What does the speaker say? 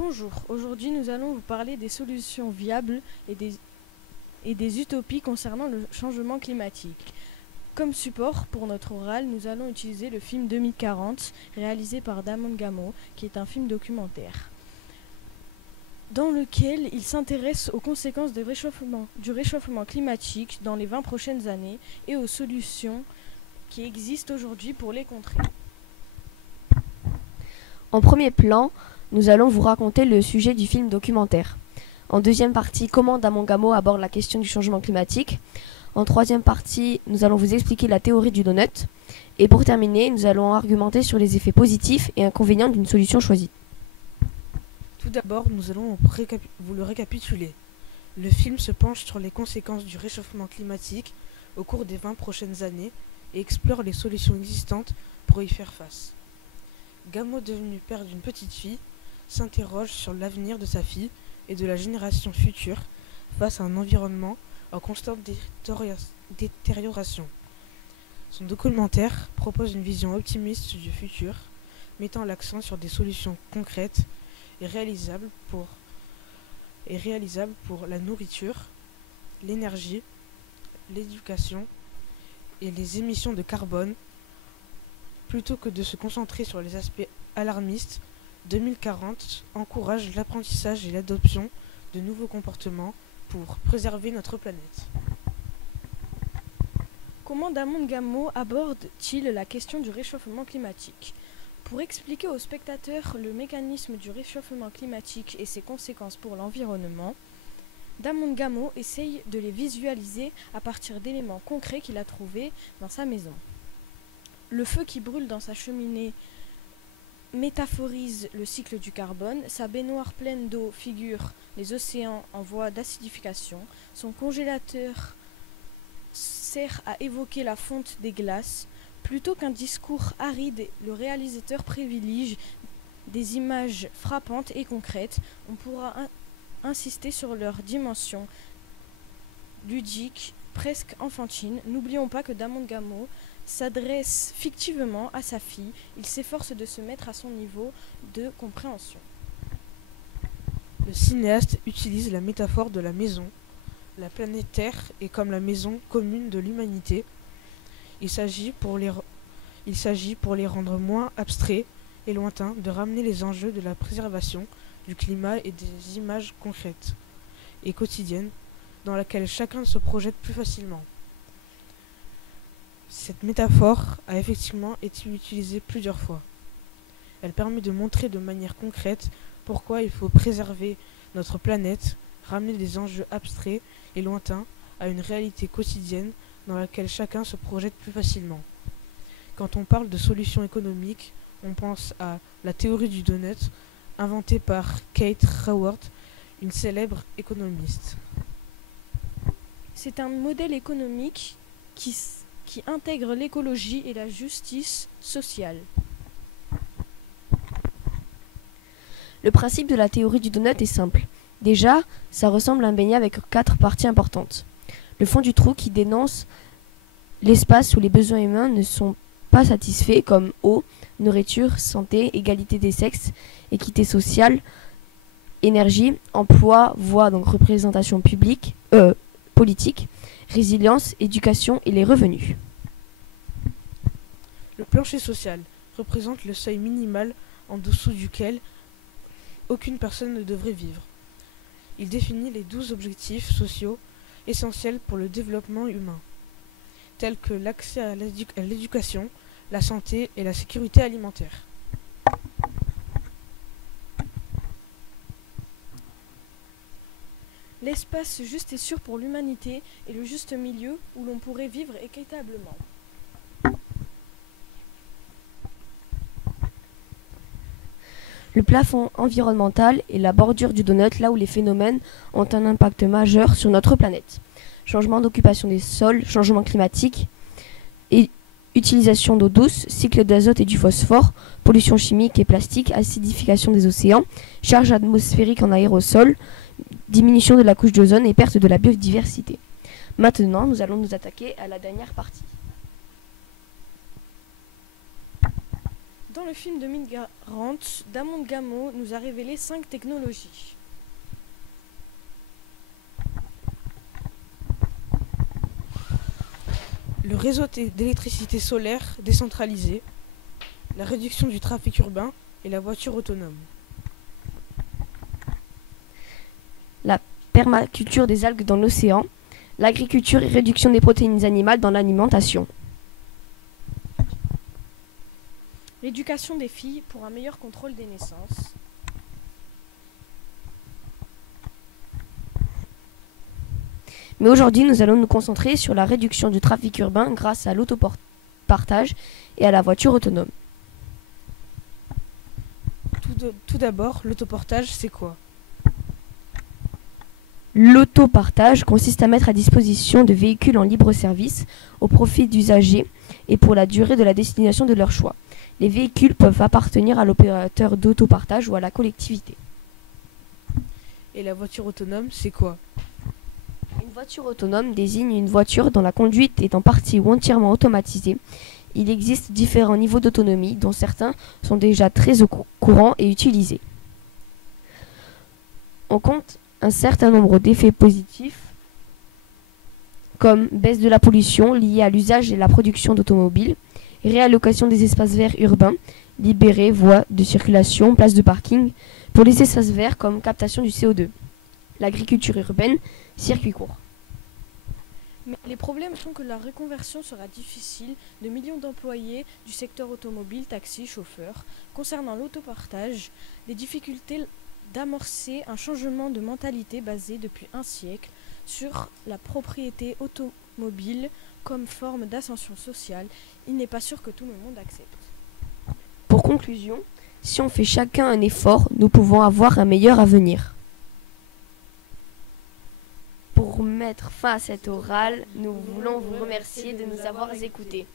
Bonjour, aujourd'hui nous allons vous parler des solutions viables et des utopies concernant le changement climatique. Comme support pour notre oral, nous allons utiliser le film 2040 réalisé par Damon Gamo, qui est un film documentaire, dans lequel il s'intéresse aux conséquences du réchauffement climatique dans les 20 prochaines années et aux solutions qui existent aujourd'hui pour les contrer. En premier plan, nous allons vous raconter le sujet du film documentaire. En deuxième partie, comment Damon Gamo aborde la question du changement climatique. En troisième partie, nous allons vous expliquer la théorie du donut. Et pour terminer, nous allons argumenter sur les effets positifs et inconvénients d'une solution choisie. Tout d'abord, nous allons vous le récapituler. Le film se penche sur les conséquences du réchauffement climatique au cours des 20 prochaines années et explore les solutions existantes pour y faire face. Gamo, devenu père d'une petite fille, s'interroge sur l'avenir de sa fille et de la génération future face à un environnement en constante détérioration. Son documentaire propose une vision optimiste du futur, mettant l'accent sur des solutions concrètes et réalisables pour la nourriture, l'énergie, l'éducation et les émissions de carbone. Plutôt que de se concentrer sur les aspects alarmistes, 2040 encourage l'apprentissage et l'adoption de nouveaux comportements pour préserver notre planète. Comment Damon Gamo aborde-t-il la question du réchauffement climatique ? Pour expliquer aux spectateurs le mécanisme du réchauffement climatique et ses conséquences pour l'environnement, Damon Gamo essaye de les visualiser à partir d'éléments concrets qu'il a trouvés dans sa maison. Le feu qui brûle dans sa cheminée métaphorise le cycle du carbone, sa baignoire pleine d'eau figure les océans en voie d'acidification, son congélateur sert à évoquer la fonte des glaces. Plutôt qu'un discours aride, le réalisateur privilégie des images frappantes et concrètes. On pourra insister sur leur dimension ludique, presque enfantine. N'oublions pas que Damon Gamo s'adresse fictivement à sa fille. Il s'efforce de se mettre à son niveau de compréhension. Le cinéaste utilise la métaphore de la maison. La planète Terre est comme la maison commune de l'humanité. Il s'agit pour les rendre moins abstraits et lointains, de ramener les enjeux de la préservation du climat et des images concrètes et quotidiennes dans laquelle chacun se projette plus facilement. Cette métaphore a effectivement été utilisée plusieurs fois. Elle permet de montrer de manière concrète pourquoi il faut préserver notre planète, ramener des enjeux abstraits et lointains à une réalité quotidienne dans laquelle chacun se projette plus facilement. Quand on parle de solutions économiques, on pense à la théorie du donut, inventée par Kate Raworth, une célèbre économiste. C'est un modèle économique qui intègre l'écologie et la justice sociale. Le principe de la théorie du donut est simple. Déjà, ça ressemble à un beignet avec 4 parties importantes. Le fond du trou qui dénonce l'espace où les besoins humains ne sont pas satisfaits, comme eau, nourriture, santé, égalité des sexes, équité sociale, énergie, emploi, voix, donc représentation politique, résilience, éducation et les revenus. Le plancher social représente le seuil minimal en dessous duquel aucune personne ne devrait vivre. Il définit les 12 objectifs sociaux essentiels pour le développement humain, tels que l'accès à l'éducation, la santé et la sécurité alimentaire. L'espace juste et sûr pour l'humanité est le juste milieu où l'on pourrait vivre équitablement. Le plafond environnemental est la bordure du donut, là où les phénomènes ont un impact majeur sur notre planète. Changement d'occupation des sols, changement climatique, et utilisation d'eau douce, cycle d'azote et du phosphore, pollution chimique et plastique, acidification des océans, charge atmosphérique en aérosol, diminution de la couche d'ozone et perte de la biodiversité. Maintenant, nous allons nous attaquer à la dernière partie. Dans le film 2040, Damon Gamo nous a révélé 5 technologies. Le réseau d'électricité solaire décentralisé, la réduction du trafic urbain et la voiture autonome. La permaculture des algues dans l'océan, l'agriculture et réduction des protéines animales dans l'alimentation. L'éducation des filles pour un meilleur contrôle des naissances. Mais aujourd'hui, nous allons nous concentrer sur la réduction du trafic urbain grâce à l'autopartage et à la voiture autonome. Tout d'abord, l'autoportage, c'est quoi? L'autopartage consiste à mettre à disposition de véhicules en libre service au profit d'usagers et pour la durée de la destination de leur choix. Les véhicules peuvent appartenir à l'opérateur d'autopartage ou à la collectivité. Et la voiture autonome, c'est quoi? Une voiture autonome désigne une voiture dont la conduite est en partie ou entièrement automatisée. Il existe différents niveaux d'autonomie, dont certains sont déjà très au courant et utilisés. On compte un certain nombre d'effets positifs, comme baisse de la pollution liée à l'usage et la production d'automobiles, réallocation des espaces verts urbains, libérer voies de circulation, places de parking pour les espaces verts comme captation du CO2, l'agriculture urbaine, circuit court. Mais les problèmes sont que la reconversion sera difficile de millions d'employés du secteur automobile, taxi, chauffeurs. Concernant l'autopartage, les difficultés d'amorcer un changement de mentalité basé depuis un siècle sur la propriété automobile comme forme d'ascension sociale, il n'est pas sûr que tout le monde accepte. Pour conclusion, si on fait chacun un effort, nous pouvons avoir un meilleur avenir. Pour mettre fin à cette orale, nous voulons vous remercier de nous avoir écoutés.